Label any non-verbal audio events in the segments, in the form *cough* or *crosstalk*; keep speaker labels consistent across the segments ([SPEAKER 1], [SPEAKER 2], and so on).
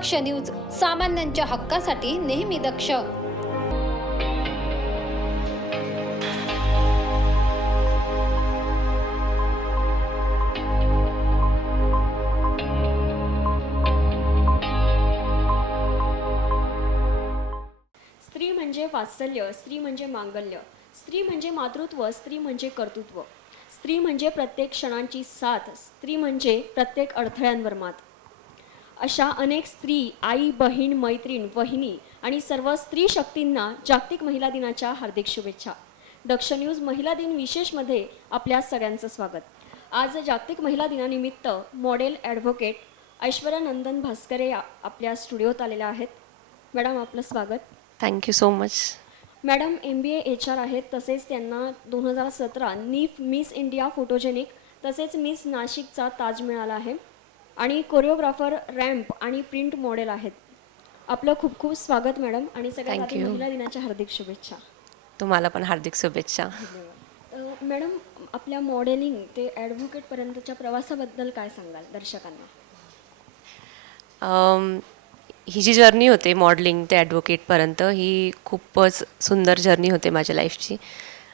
[SPEAKER 1] दक्ष news सामान्यांच्या हक्कासाठी नेहमी दक्ष.
[SPEAKER 2] स्त्री म्हणजे वात्सल्य स्त्री म्हणजे मांगल्य स्त्री म्हणजे मातृत्व स्त्री म्हणजे कर्तृत्व. स्त्री म्हणजे प्रत्येक क्षणांची साथ स्त्री म्हणजे प्रत्येक अडथळ्यांवर मात. अशा अनेक स्त्री आई बहीण मैत्रीण वहिनी आणि सर्व स्त्री शक्तींना जागतिक महिला दिनाच्या हार्दिक शुभेच्छा. दक्ष न्यूज महिला दिन विशेषमध्ये आपल्या सगळ्यांचं स्वागत. आज जागतिक महिला दिनानिमित्त मॉडेल ॲडव्होकेट ऐश्वर्या नंदन भास्करे आपल्या स्टुडिओत आलेल्या आहेत. मॅडम आपलं स्वागत.
[SPEAKER 3] Thank you so much
[SPEAKER 2] madam M B H R आहेत तसेच त्यांना दोन हजार सतरा नीफ मिस इंडिया फोटोजेनिक तसेच मिस नाशिकचा ताज मिळाला आहे. आणि कोरिओग्राफर रॅम्प आणि प्रिंट मॉडेल आहेत. आपलं खूप खूप स्वागत मॅडम आणि
[SPEAKER 3] Thank you.
[SPEAKER 2] महिला दिनाच्या हार्दिक शुभेच्छा.
[SPEAKER 3] तुम्हाला पण हार्दिक शुभेच्छा.
[SPEAKER 2] अ, मॅडम आपल्या मॉडेलिंग ते ॲडव्होकेटपर्यंतच्या प्रवासाबद्दल काय सांगाल दर्शकांना?
[SPEAKER 3] अम, ही जी जर्नी होते मॉडलिंग ते ॲडव्होकेटपर्यंत ही खूपच सुंदर जर्नी होते माझ्या लाईफची.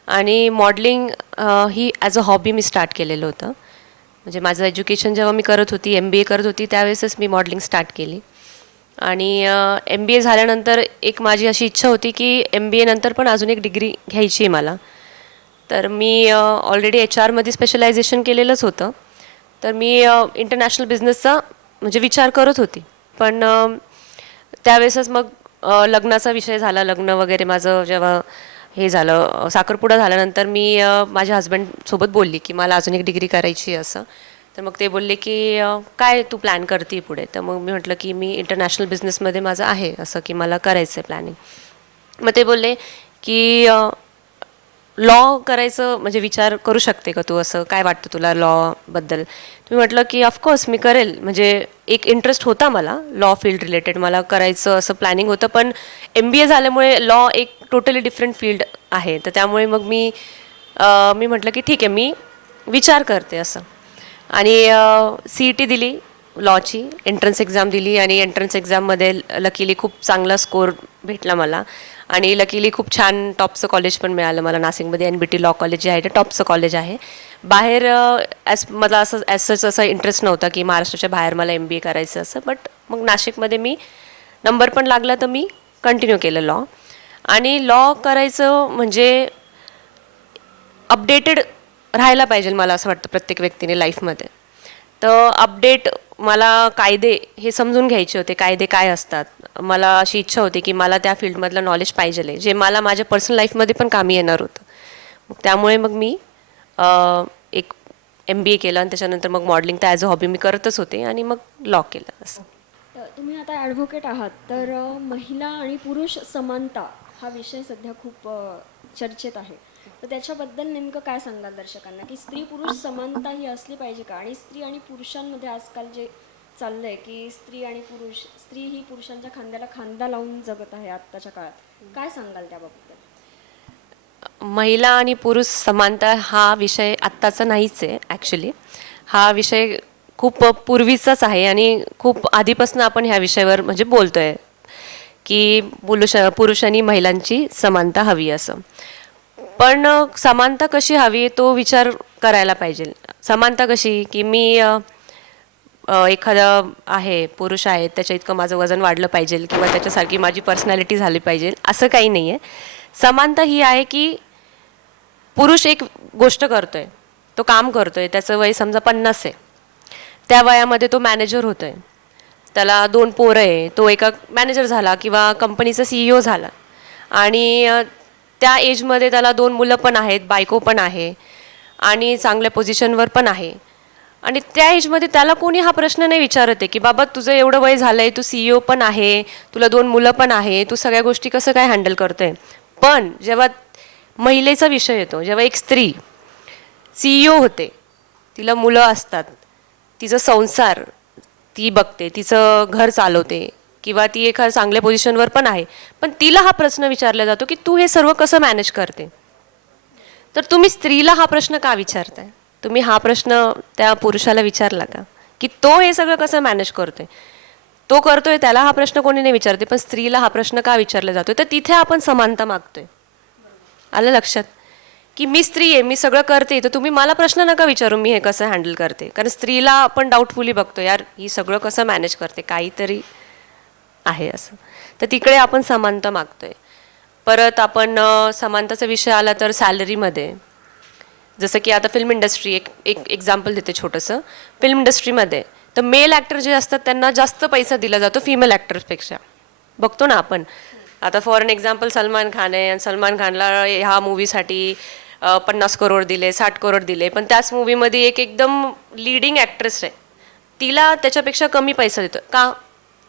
[SPEAKER 3] आणि मॉडलिंग ही ॲज अ हॉबी मी स्टार्ट केलेलं होतं. म्हणजे माझं एज्युकेशन जेव्हा मी करत होती एम बी ए करत होती त्यावेळेसच मी मॉडलिंग स्टार्ट केली. आणि एम बी ए झाल्यानंतर एक माझी अशी इच्छा होती की एम बी एनंतर पण अजून एक डिग्री घ्यायची आहे मला. तर मी ऑलरेडी एच आरमध्ये स्पेशलायझेशन केलेलंच होतं. तर मी इंटरनॅशनल बिझनेसचा म्हणजे विचार करत होती. पण त्यावेळेसच मग लग्नाचा विषय झाला लग्न वगैरे माझं जेव्हा हे झालं साखरपुडा झाल्यानंतर मी माझ्या हस्बंडसोबत बोलली की मला अजून एक डिग्री करायची आहे असं. तर मग ते बोलले की काय तू प्लॅन करते पुढे? तर मग मी म्हटलं की मी इंटरनॅशनल बिझनेसमध्ये माझं आहे असं की मला करायचं आहे प्लॅनिंग मग ते बोलले की लॉ करायचं म्हणजे विचार करू शकते का तू असं? काय वाटतं तुला लॉबद्दल तुम्ही म्हटलं की ऑफकोर्स मी करेल. म्हणजे एक इंटरेस्ट होता मला लॉ फील्ड रिलेटेड मला करायचं असं प्लॅनिंग होतं पण एम बी ए झाल्यामुळे लॉ एक टोटली डिफरंट फील्ड आहे. तर त्यामुळे मग मी मी म्हटलं की ठीक आहे मी विचार करते असं. आणि सी ई टी दिली लॉची एंट्रन्स एक्झाम दिली आणि एंट्रन्स एक्झाममध्ये लकीली खूप चांगला स्कोर भेटला मला. आणि लकीली खूप छान टॉपचं कॉलेज पण मिळालं मला. नाशिकमध्ये N B T law college जे आहे ते टॉपचं कॉलेज आहे. बाहेर ॲज मला असं ॲज सच असा इंटरेस्ट नव्हता की महाराष्ट्राच्या बाहेर मला एम बी ए करायचं असं. बट मग नाशिकमध्ये मी नंबर पण लागला तर मी कंटिन्यू केलं लॉ आणि लॉ करायचं म्हणजे अपडेटेड राहायला पाहिजे मला असं वाटतं प्रत्येक व्यक्तीने लाईफमध्ये तर अपडेट मला कायदे हे समजून घ्यायचे होते कायदे काय असतात. मला अशी इच्छा होती की मला त्या फील्डमधलं नॉलेज पाहिजे जे मला माझ्या पर्सनल लाईफमध्ये पण कामी येणार होतं. मग त्यामुळे मग मी एक एम बी ए केलं आणि त्याच्यानंतर मग मॉडेलिंग तर ॲज अ हॉबी मी करतच होते आणि मग लॉ केलं असं.
[SPEAKER 2] तुम्ही आता ॲडव्होकेट आहात तर महिला आणि पुरुष समानता हा विषय सध्या खूप चर्चेत आहे. तर त्याच्याबद्दल नेमकं काय सांगाल दर्शकांना? की स्त्री पुरुष समानता ही असली पाहिजे का? आणि स्त्री आणि पुरुषांमध्ये आजकाल जे चाललंय की स्त्री आणि पुरुष स्त्री ही पुरुषांच्या खांद्याला खांदा लावून जगत आहे आत्ताच्या काळात. काय सांगाल त्याबाबत?
[SPEAKER 3] महिला आणि पुरुष समानता हा विषय आत्ताचा नाहीच आहे ॲक्च्युली हा विषय खूप पूर्वीचाच आहे आणि खूप आधीपासून आपण ह्या विषयावर म्हणजे बोलतो आहे की पुरुष पुरुष आणि महिलांची समानता हवी असं. पण समानता कशी हवी तो विचार करायला पाहिजे. समानता कशी? की मी एखादं एखादा आहे पुरुष आहे त्याच्या इतकं माझं वजन वाढलं पाहिजे किंवा त्याच्यासारखी माझी पर्सनॅलिटी झाली पाहिजे असं काही नाही आहे समानता ही आहे की पुरुष एक गोष्ट करतोय तो काम करतोय त्याचं वय समजा पन्नास आहे. त्या वयामध्ये तो मॅनेजर होतोय. त्याला दोन पोरं आहे तो एका मॅनेजर झाला किंवा कंपनीचा सी ओ झाला. आणि त्या एजमध्ये त्याला दोन मुलं पण आहेत बायको पण आहे आणि चांगल्या पोझिशनवर पण आहे. आणि त्या एजमध्ये त्याला कोणी हा प्रश्न नाही विचारत आहे की बाबा तुझं एवढं वय झालं आहे तू सी ओ पण आहे तुला दोन मुलं पण आहे तू सगळ्या गोष्टी कसं काय हँडल करते पण जेव्हा महिलेचा विषय येतो जेव्हा एक स्त्री सी ओ होते तिला मुलं असतात तिचं संसार ती बघते तिचं घर चालवते किंवा ती एका चांगल्या पोझिशनवर पण आहे. पण तिला हा प्रश्न विचारला जातो की तू हे सर्व कसं मॅनेज करते? तर तुम्ही स्त्रीला हा प्रश्न का विचारताय? तुम्ही हा प्रश्न त्या पुरुषाला विचारला का? की तो हे सगळं कसं मॅनेज करतोय? तो करतोय त्याला हा प्रश्न कोणी नाही विचारते पण स्त्रीला हा प्रश्न का विचारला जातोय? तर तिथे आपण समानता मागतोय. आलं लक्षात? की मी स्त्री आहे मी सगळं करते तर तुम्ही मला प्रश्न नका विचारू मी हे कसं हँडल करते. कारण स्त्रीला आपण डाऊटफुली बघतो यार ही सगळं कसं मॅनेज करते? काहीतरी आहे असं. तर तिकडे आपण समानता मागतोय. परत आपण समानताचा विषय आला तर सॅलरीमध्ये. जसं की आता फिल्म इंडस्ट्री एक एक एक्झाम्पल देते छोटंसं. फिल्म इंडस्ट्रीमध्ये तर मेल ॲक्टर जे असतात त्यांना जास्त पैसा दिला जातो फिमेल ॲक्टर्सपेक्षा बघतो ना आपण. आता for an example Salman Khan आहे आणि सलमान खानला ह्या मूवीसाठी पन्नास करोड दिले साठ करोड दिले. पण त्याच मूवीमध्ये एक एकदम लिडिंग ॲक्ट्रेस आहे. तिला त्याच्यापेक्षा कमी पैसा देतो का?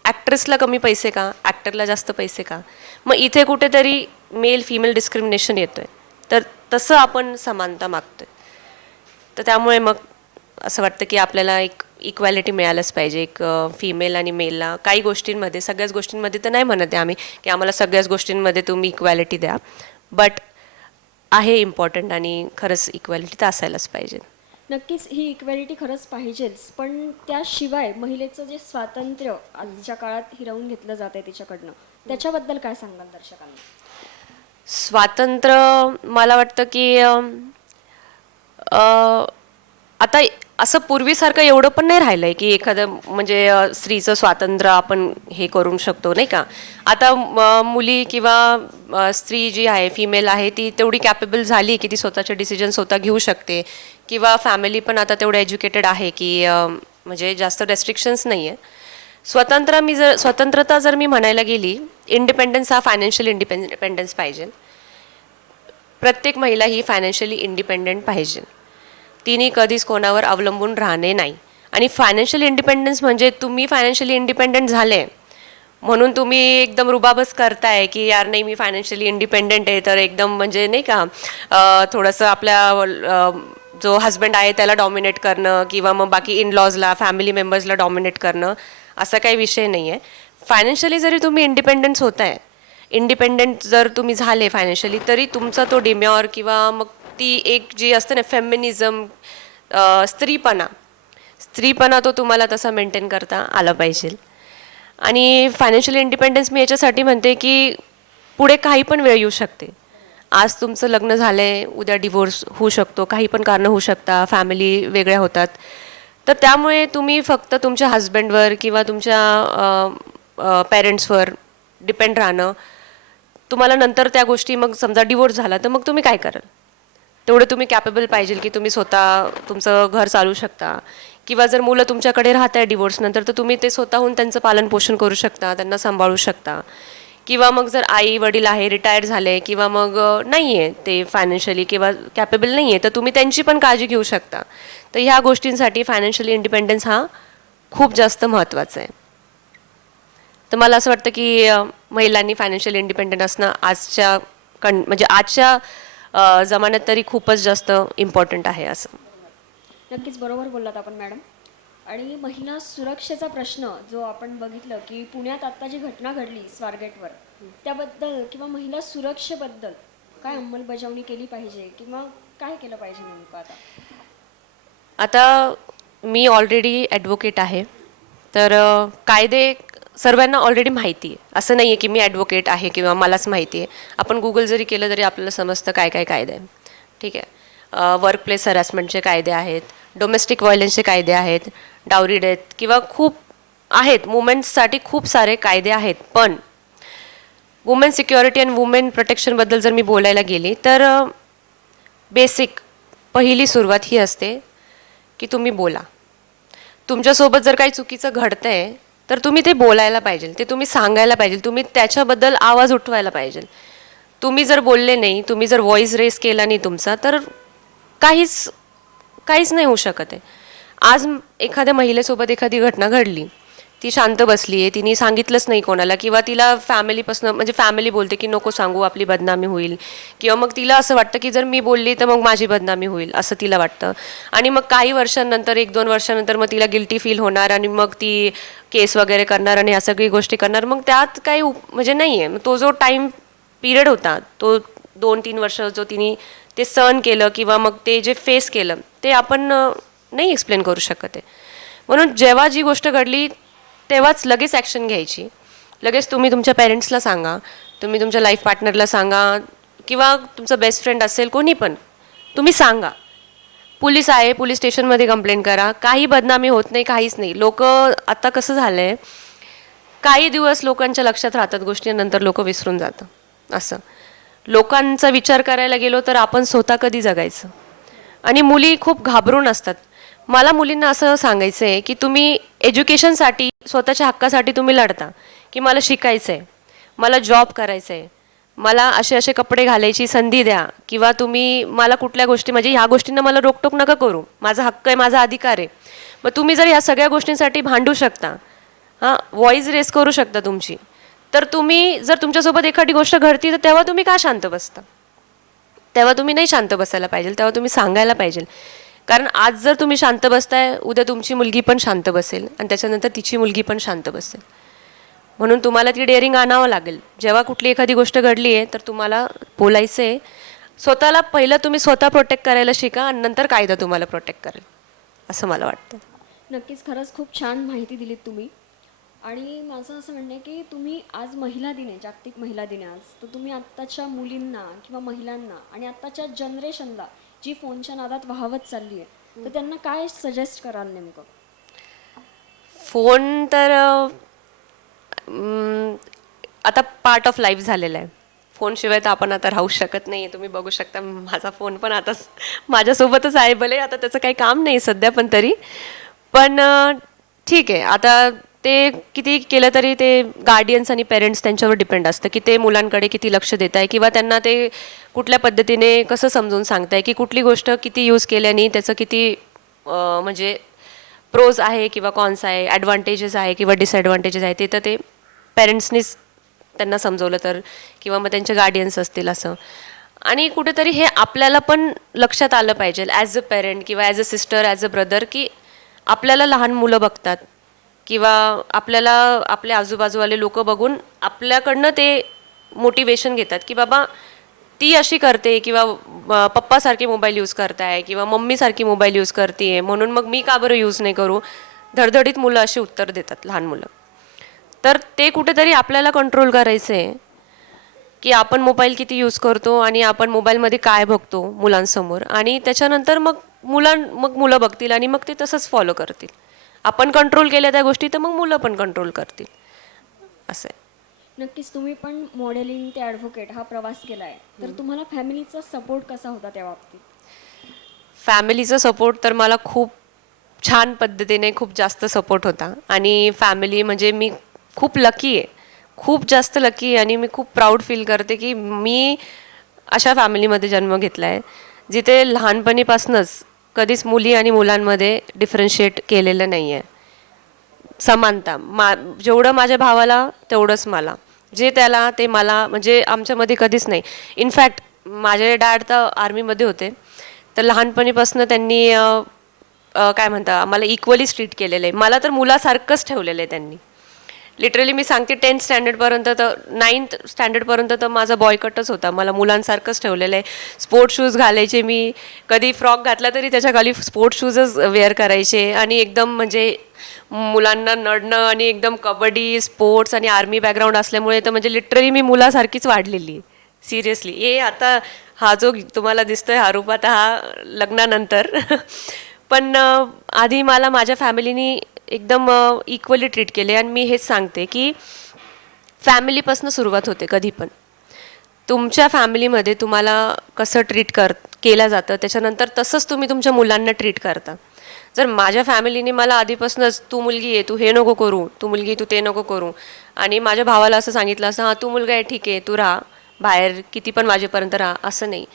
[SPEAKER 3] ॲक्ट्रेसला कमी पैसे का? ॲक्टरला जास्त पैसे का? मग इथे कुठेतरी मेल फिमेल डिस्क्रिमिनेशन येतोय. तर तसं आपण समानता मागतो आहे तर त्यामुळे मग असं वाटतं की आपल्याला एक इक्वॅलिटी मिळालंच पाहिजे. एक फिमेल आणि मेलला काही गोष्टींमध्ये सगळ्याच गोष्टींमध्ये तर नाही म्हणत आहे आम्ही की आम्हाला सगळ्याच गोष्टींमध्ये तुम्ही इक्वॅलिटी द्या. बट आहे इम्पॉर्टंट आणि खरंच इक्वॅलिटी तर असायलाच पाहिजे.
[SPEAKER 2] नक्कीच ही इक्वॅलिटी खरंच पाहिजेच. पण त्याशिवाय महिलेचं जे स्वातंत्र्य आजच्या काळात हिरावून घेतलं जात आहे तिच्याकडनं त्याच्याबद्दल काय सांगाल दर्शकांना?
[SPEAKER 3] स्वातंत्र्य मला वाटतं की आता असं पूर्वीसारखं एवढं पण नाही राहिलं आहे की एखादं म्हणजे स्त्रीचं स्वातंत्र्य आपण हे करू शकतो नाही का? आता मुली किंवा स्त्री जी आहे फिमेल आहे ती तेवढी कॅपेबल झाली की ती स्वतःचे डिसिजन स्वतः घेऊ शकते. किंवा फॅमिली पण आता तेवढं एज्युकेटेड आहे की म्हणजे जास्त रेस्ट्रिक्शन्स नाही आहे स्वतंत्र मी जर स्वतंत्रता जर मी म्हणायला गेली इंडिपेंडन्स हा फायनान्शियल इंडिपेंडन्स पाहिजे. प्रत्येक महिला ही फायनान्शियली इंडिपेंडेंट पाहिजे. तिने कधीच कोणावर अवलंबून राहणे नाही. आणि फायनान्शियल इंडिपेंडन्स म्हणजे तुम्ही फायनान्शियली इंडिपेंडेंट झाले म्हणून तुम्ही एकदम रुबाबच करताय की यार नाही मी फायनान्शियली इंडिपेंडेंट आहे. तर एकदम म्हणजे नाही का थोडंसं आपल्या जो हस्बंड आहे त्याला डॉमिनेट करणं किंवा मग बाकी इन लॉजला फॅमिली मेंबर्सला डॉमिनेट करणं असा काही विषय नाही आहे फायनान्शियली जरी तुम्ही इंडिपेंडन्स होत आहे इंडिपेंडंट जर तुम्ही झाले फायनान्शियली तरी तुमचा तो डिम्युअर किंवा मग ती एक जी असते ना फेमिनिझम स्त्रीपणा स्त्रीपणा तो तुम्हाला तसा मेंटेन करता आला पाहिजे. आणि फायनान्शियल इंडिपेंडन्स मी याच्यासाठी म्हणते की पुढे काही पण वेळ येऊ शकते. आज तुमचं लग्न झालं आहे उद्या डिवोर्स होऊ शकतो काही पण कारणं होऊ शकता फॅमिली वेगळ्या होतात. तर त्यामुळे तुम्ही फक्त तुमच्या हजबंडवर किंवा तुमच्या पेरेंट्सवर डिपेंड राहणं तुम्हाला नंतर त्या गोष्टी मग समजा डिवोर्स झाला तर मग तुम्ही काय कराल? तेवढं तुम्ही कॅपेबल पाहिजे की तुम्ही स्वतः तुमचं घर चालू शकता. किंवा जर मुलं तुमच्याकडे राहत आहे डिवोर्स नंतर तर तुम्ही ते स्वतःहून त्यांचं पालनपोषण करू शकता त्यांना सांभाळू शकता. किंवा मग जर आई वडील आहे रिटायर झाले किंवा मग नाही आहे ते फायनान्शियली किंवा कॅपेबल नाही आहे तर तुम्ही त्यांची पण काळजी घेऊ शकता. तर ह्या गोष्टींसाठी फायनान्शियली इंडिपेंडन्स हा खूप जास्त महत्त्वाचा आहे. तर मला असं वाटतं की महिलांनी फायनान्शियल इंडिपेंडंट असणं आजच्या कण म्हणजे आजच्या जमान्यात तरी खूपच जास्त इम्पॉर्टंट आहे असं.
[SPEAKER 2] नक्कीच बरोबर बोललात आपण मॅडम. आणि महिला सुरक्षेचा प्रश्न जो आपण बघितलं की पुण्यात आता जी घटना घडली स्वारगेटवर त्याबद्दल किंवा महिला सुरक्षेबद्दल काय अंमलबजावणी केली पाहिजे किंवा काय केलं पाहिजे नेमकं आता?
[SPEAKER 3] आता मी ऑलरेडी ॲडव्होकेट आहे. तर कायदे सर्वांना ऑलरेडी माहिती आहे. असं नाही आहे की मी ॲडव्होकेट आहे किंवा मलाच माहिती आहे. आपण गुगल जरी केलं तरी आपल्याला समजतं काय काय कायदे आहे ठीक आहे. वर्क प्लेस हॅरॅसमेंटचे कायदे आहेत. डोमेस्टिक व्हायलन्सचे कायदे आहेत डावरी डेथ किंवा खूप आहेत वुमेन्ससाठी खूप सारे कायदे आहेत. पण वुमेन सिक्युरिटी अँड वुमेन प्रोटेक्शनबद्दल जर मी बोलायला गेली तर बेसिक पहिली सुरुवात ही असते की तुम्ही बोला. तुमच्यासोबत जर काही चुकीचं घडतं आहे तर तुम्ही ते बोलायला पाहिजे ते तुम्ही सांगायला पाहिजे तुम्ही त्याच्याबद्दल आवाज उठवायला पाहिजे. तुम्ही जर बोलले नाही तुम्ही जर व्हॉइस रेस केला नाही तुमचा तर काहीच काहीच नाही होऊ शकत आहे. आज एखाद्या महिलेसोबत एखादी घटना घडली ती शांत बसली आहे तिने सांगितलंच नाही कोणाला किंवा तिला फॅमिलीपासून म्हणजे फॅमिली बोलते की नको सांगू आपली बदनामी होईल. किंवा मग तिला असं वाटतं की जर मी बोलली तर मग माझी बदनामी होईल असं तिला वाटतं. आणि मग काही वर्षांनंतर एक दोन वर्षानंतर मग तिला गिल्टी फील होणार आणि मग ती केस वगैरे करणार आणि ह्या सगळी गोष्टी करणार. मग त्यात काही उप- म्हणजे नाही आहे तो जो टाईम पिरियड होता तो दोन तीन वर्ष जो तिने ते सहन केलं किंवा मग ते जे फेस केलं ते आपण नाही एक्सप्लेन करू शकत आहे. म्हणून जेव्हा जी गोष्ट घडली तेव्हाच लगेच ॲक्शन घ्यायची. लगेच तुम्ही तुमच्या पेरेंट्सला सांगा तुम्ही तुमच्या लाईफ पार्टनरला सांगा किंवा तुमचा बेस्ट फ्रेंड असेल कोणी पण तुम्ही सांगा. पोलीस आहे पोलीस स्टेशनमध्ये कंप्लेंट करा. काही बदनामी होत नाही काहीच नाही. लोक आता कसं झालं आहे काही दिवस लोकांच्या लक्षात राहतात गोष्टी नंतर लोक विसरून जातं असं. लोकांचा विचार करायला गेलो तर आपण स्वतः कधी जगायचं? आणि मुली खूप घाबरून असतात. मला मुलींना असं सांगायचं आहे की तुम्ही एज्युकेशनसाठी स्वतःच्या हक्कासाठी तुम्ही लढता की मला शिकायचं आहे मला जॉब करायचं आहे मला असे असे कपडे घालायची संधी द्या किंवा तुम्ही मला कुठल्या गोष्टी म्हणजे ह्या गोष्टींना मला रोकटोक नका करू. माझा हक्क आहे माझा अधिकार आहे. मग तुम्ही जर ह्या सगळ्या गोष्टींसाठी भांडू शकता हां व्हॉईस रेस करू शकता तुमची तर तुम्ही जर तुमच्यासोबत एखादी गोष्ट घडती तर तेव्हा तुम्ही का शांत बसता? तेव्हा तुम्ही नाही शांत बसायला पाहिजे तेव्हा तुम्ही सांगायला पाहिजे. कारण आज जर तुम्ही शांत बसताय उद्या तुमची मुलगी पण शांत बसेल आणि त्याच्यानंतर तिची मुलगी पण शांत बसेल. म्हणून तुम्हाला ती डेअरिंग आणावं लागेल. जेव्हा कुठली एखादी गोष्ट घडली आहे तर तुम्हाला बोलायचं आहे स्वतःला पहिलं तुम्ही स्वतः प्रोटेक्ट करायला शिका आणि नंतर कायदा तुम्हाला प्रोटेक्ट करेल. असं मला वाटतं.
[SPEAKER 2] नक्कीच खरंच खूप छान माहिती दिलीत तुम्ही. आणि माझं असं म्हणणं आहे की तुम्ही आज महिला दिन आहे जागतिक महिला दिन आहे आज. तर तुम्ही आत्ताच्या मुलींना किंवा महिलांना आणि आत्ताच्या जनरेशनला जी फोनच्या नादात वाहवत चालली आहे तर त्यांना काय सजेस्ट कराल नेमकं?
[SPEAKER 3] फोन तर अं, आता पार्ट ऑफ लाईफ झालेला आहे. फोनशिवाय तर आपण आता राहू शकत नाही तुम्ही बघू शकता माझा फोन पण आता स- माझ्यासोबतच आहे. भले आता त्याचं काही काम नाही सध्या पण तरी. पण अं, ठीक आहे. आता ते किती केलं तरी ते गार्डियन्स आणि पेरेंट्स त्यांच्यावर डिपेंड असतं की ते मुलांकडे किती लक्ष देत आहे किंवा त्यांना ते कुठल्या पद्धतीने कसं समजून सांगताय की कुठली गोष्ट किती यूज केल्याने त्याचं किती म्हणजे प्रोज आहे किंवा कॉन्स आहे ॲडव्हान्टेजेस आहे किंवा डिसॲडव्हान्टेजेस आहे ते तर ते पेरेंट्सनीच त्यांना समजवलं तर किंवा मग त्यांचे गार्डियन्स असतील असं. आणि कुठेतरी हे आपल्याला पण लक्षात आलं पाहिजे ॲज अ पेरेंट किंवा as a sister as a brother की आपल्याला लहान मुलं बघतात. किंवा आपल्याला आपले आजूबाजूवाले लोक बघून आपल्याकडनं ते मोटिवेशन घेतात की बाबा ती अशी करते किंवा पप्पासारखे मोबाईल यूज करताय किंवा मम्मीसारखी मोबाईल यूज करते म्हणून मग मी का बरं यूज नाही करू? धडधडीत मुलं अशी उत्तर देतात लहान मुलं. तर ते कुठेतरी आपल्याला कंट्रोल करायचं आहे की आपण मोबाईल किती यूज करतो आणि आपण मोबाईलमध्ये काय बघतो मुलांसमोर. आणि त्याच्यानंतर मग मुलां मग मुलं बघतील आणि मग ते तसंच फॉलो करतील. आपण कंट्रोल केल्या त्या गोष्टी तर मग मुलं पण कंट्रोल करतील. असं आहे.
[SPEAKER 2] नक्कीच तुम्ही पण मॉडेलिंग ते ॲडव्होकेट हा प्रवास केला आहे तर तुम्हाला फॅमिलीचा सपोर्ट कसा होता त्या बाबतीत?
[SPEAKER 3] फॅमिलीचा सपोर्ट तर मला खूप छान पद्धतीने खूप जास्त सपोर्ट होता. आणि फॅमिली म्हणजे मी खूप लकी आहे. खूप जास्त लकी आहे आणि मी खूप प्राऊड फील करते की मी अशा फॅमिलीमध्ये जन्म घेतला आहे जिथे लहानपणीपासूनच कधीच मुली आणि मुलांमध्ये डिफरन्शिएट केलेलं नाही आहे समानता. मा जेवढं माझ्या भावाला तेवढंच मला. जे त्याला ते मला म्हणजे आमच्यामध्ये कधीच नाही. इनफॅक्ट माझे डॅड तर आर्मीमध्ये होते. तर लहानपणीपासून त्यांनी काय म्हणता मला इक्वली ट्रीट केलेलं आहे. मला तर मुलासारखंच ठेवलेलं आहे त्यांनी. लिटरली मी सांगते टेन्थ स्टँडर्डपर्यंत तर नाईन्थ स्टँडर्डपर्यंत तर माझा बॉयकटच होता. मला मुलांसारखंच ठेवलेलं आहे. स्पोर्ट शूज घालायचे मी. कधी फ्रॉक घातला तरी त्याच्याखाली स्पोर्ट शूजच वेअर करायचे. आणि एकदम म्हणजे मुलांना नडणं आणि एकदम कबड्डी स्पोर्ट्स आणि आर्मी बॅकग्राऊंड असल्यामुळे तर म्हणजे लिटरली मी मुलासारखीच वाढलेली. सिरियसली ए आता हा जो तुम्हाला दिसतोय हा रूप आता हा लग्नानंतर. *laughs* पण आधी मला माझ्या फॅमिलीनी एकदम इक्वली ट्रीट केले. आणि मी हेच सांगते की फॅमिलीपासून सुरुवात होते कधी पण. तुमच्या फॅमिलीमध्ये तुम्हाला कसं ट्रीट कर केलं जातं त्याच्यानंतर तसंच तुम्ही तुमच्या मुलांना ट्रीट करता. जर माझ्या फॅमिलीने मला आधीपासूनच तू मुलगी आहे तू हे नको करू तू मुलगी तू ते नको करू. आणि माझ्या भावाला असं सांगितलं असं हां तू मुलगा आहे ठीक आहे तू राहा बाहेर किती पण वाजेपर्यंत राहा असं नाही.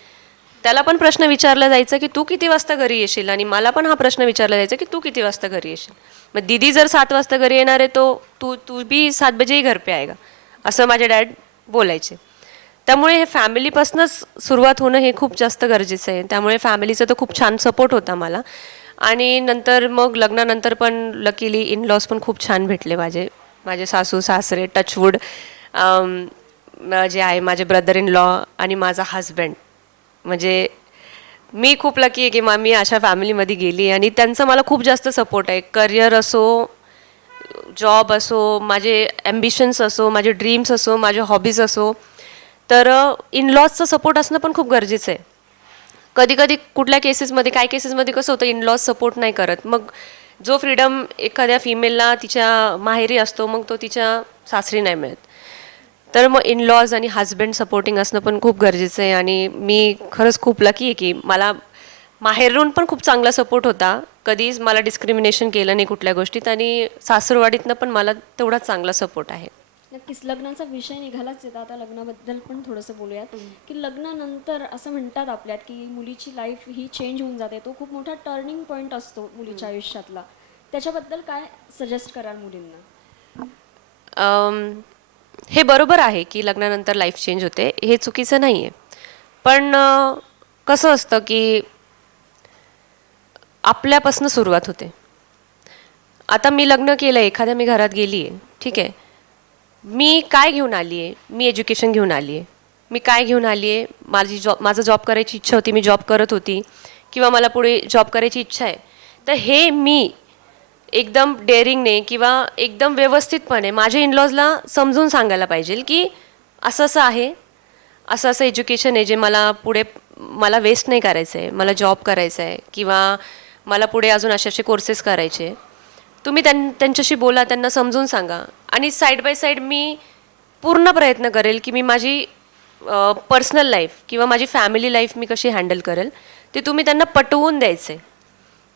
[SPEAKER 3] त्याला पण प्रश्न विचारला जायचा की तू किती वाजता घरी येशील? आणि मला पण हा प्रश्न विचारला जायचा की तू किती वाजता घरी येशील? मग दीदी जर सात वाजता घरी येणार आहे तो तू तू बी सात बजेही घर पे आएगा असं माझे डॅड बोलायचे. त्यामुळे हे फॅमिलीपासूनच सुरुवात होणं हे खूप जास्त गरजेचं आहे. त्यामुळे फॅमिलीचा तर खूप छान सपोर्ट होता मला. आणि नंतर मग लग्नानंतर पण लकीली इन लॉज पण खूप छान भेटले माझे. माझे सासू सासरे टचवूड जे आहे माझे ब्रदर इन लॉ आणि माझा हजबंड म्हणजे मी खूप लकी आहे की मा मी अशा फॅमिलीमध्ये गेली आणि त्यांचा मला खूप जास्त सपोर्ट आहे. करिअर असो जॉब असो माझे ॲम्बिशन्स असो माझे ड्रीम्स असो माझे हॉबीज असो तर इन लॉजचा सपोर्ट असणं पण खूप गरजेचं आहे. कधी कधी कुठल्या केसेसमध्ये काय केसेसमध्ये कसं होतं इन लॉज सपोर्ट नाही करत. मग जो फ्रीडम एखाद्या फिमेलला तिच्या माहेरी असतो मग तो तिच्या सासरी नाही मिळत. तर मग इन लॉज आणि हजबंड सपोर्टिंग असणं पण खूप गरजेचं आहे. आणि मी खरंच खूप लकी आहे की मला माहेरून पण खूप चांगला सपोर्ट होता. कधीच मला डिस्क्रिमिनेशन केलं नाही कुठल्या गोष्टीत आणि सासरवाडीतनं पण मला तेवढाच चांगला सपोर्ट आहे.
[SPEAKER 2] नक्कीच लग्नाचा विषय निघालाच येतं आता लग्नाबद्दल पण थोडंसं बोलूयात. की लग्नानंतर असं म्हणतात आपल्यात की मुलीची लाईफ ही चेंज होऊन जाते. तो खूप मोठा टर्निंग पॉईंट असतो मुलीच्या आयुष्यातला. त्याच्याबद्दल काय सजेस्ट कराल मुलींना?
[SPEAKER 3] हे बरोबर आहे की लग्नानंतर लाईफ चेंज होते हे चुकीचं नाही आहे पण कसं असतं की आपल्यापासून सुरुवात होते. आता मी लग्न केलं आहे एखाद्या मी घरात गेली आहे ठीक. आहे मी काय घेऊन आली आहे मी एज्युकेशन घेऊन आली आहे मी काय घेऊन आली आहे माझी जॉब माझा जॉब करायची इच्छा होती मी जॉब करत होती. किंवा मला पुढे जॉब करायची इच्छा आहे. तर हे मी एकदम डेअरिंगने किंवा एकदम व्यवस्थितपणे माझ्या इनलॉजला समजून सांगायला पाहिजे की असं असं आहे असं असं एज्युकेशन आहे जे मला पुढे मला वेस्ट नाही करायचं आहे मला जॉब करायचा आहे किंवा मला पुढे अजून असे असे कोर्सेस करायचे. तुम्ही त्यां त्यांच्याशी बोला त्यांना समजून सांगा. आणि साईड बाय साईड मी पूर्ण प्रयत्न करेल की मी माझी पर्सनल लाईफ किंवा माझी फॅमिली लाईफ मी कशी हँडल करेल ते तुम्ही त्यांना पटवून द्यायचे.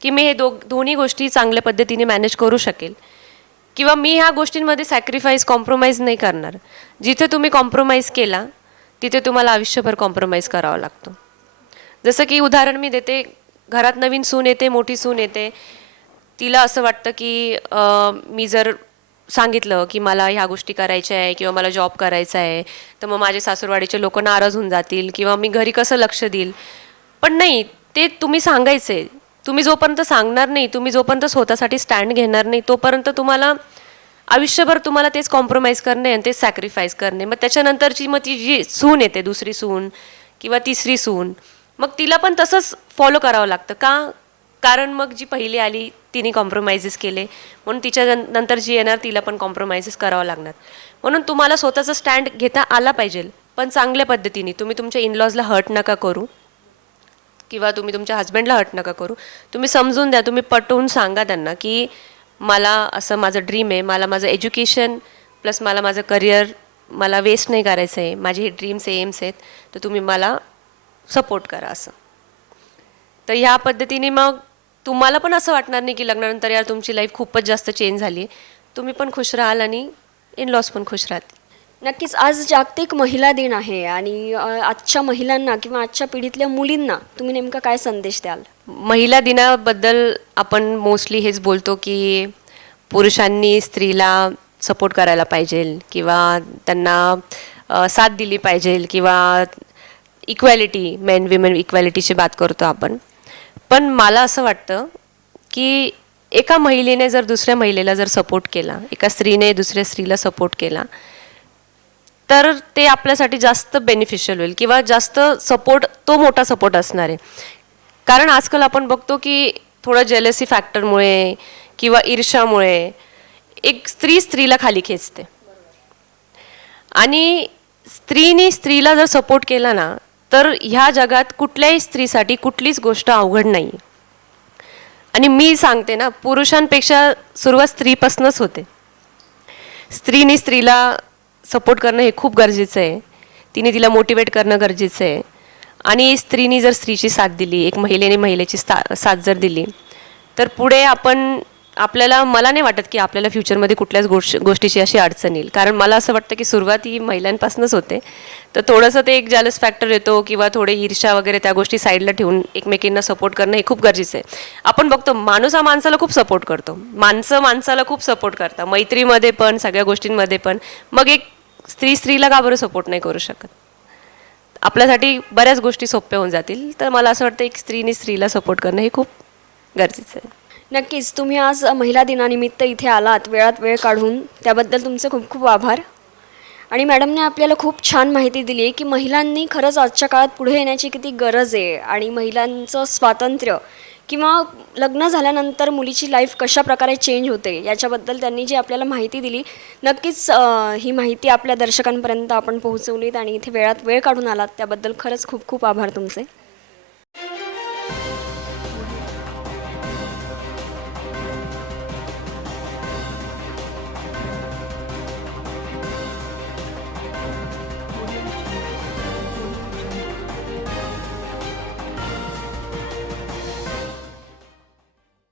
[SPEAKER 3] की मी हे दो दोन्ही गोष्टी चांगल्या पद्धतीने मॅनेज करू शकेल. किंवा मी ह्या गोष्टींमध्ये सॅक्रिफाईस कॉम्प्रोमाइज नाही करणार. जिथे तुम्ही कॉम्प्रोमाइज केला तिथे तुम्हाला आयुष्यभर कॉम्प्रोमाइज करावा लागतो. जसं की उदाहरण मी देते घरात नवीन सून येते मोठी सून येते. तिला असं वाटतं की मी जर सांगितलं की मला ह्या गोष्टी करायच्या आहे किंवा मला जॉब करायचा आहे तर मग माझे सासूरवाडीचे लोक नाराज होऊन जातील किंवा मी घरी कसं लक्ष देईल. पण नाही ते तुम्ही सांगायचे. तुम्ही जोपर्यंत सांगणार नाही तुम्ही जोपर्यंत स्वतःसाठी स्टँड घेणार नाही तोपर्यंत तुम्हाला आयुष्यभर तुम्हाला तेच कॉम्प्रोमाइज करणे आणि तेच सॅक्रिफाईस करणे. मग त्याच्यानंतरची मग ती जी सून येते दुसरी सून किंवा तिसरी सून मग तिला पण तसंच फॉलो करावं लागतं. का? कारण मग जी पहिली आली तिने कॉम्प्रोमाइजेस केले. म्हणून तिच्या नंतर जी येणार तिला पण कॉम्प्रोमाइजेस करावं लागणार. म्हणून तुम्हाला स्वतःचा स्टँड घेता आला पाहिजे. पण चांगल्या पद्धतीने. तुम्ही तुमच्या इनलॉजला हर्ट नका करू. किंवा तुम्ही तुमच्या हस्बंडला हट नका करू. तुम्ही समजून द्या तुम्ही पटवून सांगा त्यांना की मला असं माझं ड्रीम आहे मला माझं एज्युकेशन प्लस मला माझं करिअर मला वेस्ट नाही करायचं आहे माझे हे ड्रीम्स एम्स आहेत तर तुम्ही मला सपोर्ट करा असं. तर ह्या पद्धतीने मग तुम्हाला पण असं वाटणार नाही की लग्नानंतर यार तुमची लाईफ खूपच जास्त चेंज झाली. तुम्ही पण खुश राहाल आणि इन लॉस पण खुश राहतील.
[SPEAKER 2] नक्कीच आज जागतिक महिला दिन आहे आणि आजच्या महिलांना किंवा आजच्या पिढीतल्या मुलींना तुम्ही नेमका काय संदेश द्याल?
[SPEAKER 3] महिला दिनाबद्दल आपण मोस्टली हेच बोलतो की पुरुषांनी स्त्रीला सपोर्ट करायला पाहिजे किंवा त्यांना साथ दिली पाहिजे किंवा इक्वॅलिटी मेन विमेन इक्वॅलिटीची बात करतो आपण. पण मला असं वाटतं की एका महिलेने जर दुसऱ्या महिलेला जर सपोर्ट केला एका स्त्रीने दुसऱ्या स्त्रीला सपोर्ट केला तर ते आपल्यासाठी जास्त बेनिफिशियल होईल किंवा जास्त सपोर्ट तो मोठा सपोर्ट असणार आहे. कारण आजकाल आपण बघतो की थोडं जेलसी फॅक्टरमुळे किंवा ईर्षामुळे एक स्त्री स्त्रीला खाली खेचते. आणि स्त्रीने स्त्रीला जर सपोर्ट केला ना तर ह्या जगात कुठल्याही स्त्रीसाठी कुठलीच गोष्ट अवघड नाही. आणि मी सांगते ना पुरुषांपेक्षा सुरुवात स्त्रीपासूनच होते. स्त्रीने स्त्रीला सपोर्ट करणं हे खूप गरजेचं आहे. तिने तिला मोटिवेट करणं गरजेचं आहे. आणि स्त्रीने जर स्त्रीची साथ दिली एक महिलेने महिलेची सा साथ जर दिली तर पुढे आपण आपल्याला मला नाही वाटत की आपल्याला फ्युचरमध्ये कुठल्याच गोष्ट गोष्टीची अशी अडचण येईल. कारण मला असं वाटतं की सुरुवात ही महिलांपासूनच होते. तर थोडंसं ते एक जॅलस फॅक्टर येतो किंवा थोडे ईर्षा वगैरे त्या गोष्टी साईडला ठेवून एकमेकींना सपोर्ट करणं हे खूप गरजेचं आहे. आपण बघतो माणूस हा माणसाला खूप सपोर्ट करतो. माणसं माणसाला खूप सपोर्ट करतात. मैत्रीमध्ये पण सगळ्या गोष्टींमध्ये पण. मग एक स्त्री स्त्रीला का बरं सपोर्ट नाही करू शकत? आपल्यासाठी बऱ्याच गोष्टी सोप्या होऊन जातील तर मला असं वाटतं एक स्त्रीने स्त्रीला सपोर्ट करणं हे खूप गरजेचं आहे.
[SPEAKER 2] नक्कीच तुम्ही आज महिला दिनानिमित्त इथे आलात वेळात वेळ काढून त्याबद्दल तुमचे खूप खूप आभार. आणि मॅडमने आपल्याला खूप छान माहिती दिली आहे की महिलांनी खरंच आजच्या काळात पुढे येण्याची किती गरज आहे आणि महिलांचं स्वातंत्र्य किंवा लग्न झाल्यानंतर मुलीची लाईफ कशा प्रकारे चेंज होते याच्याबद्दल त्यांनी जी आपल्याला माहिती दिली नक्कीच ही माहिती आपल्या दर्शकांपर्यंत आपण पोहोचवलीत आणि इथे वेळात वेळ काढून आलात त्याबद्दल खरंच खूप खूप आभार तुमचे.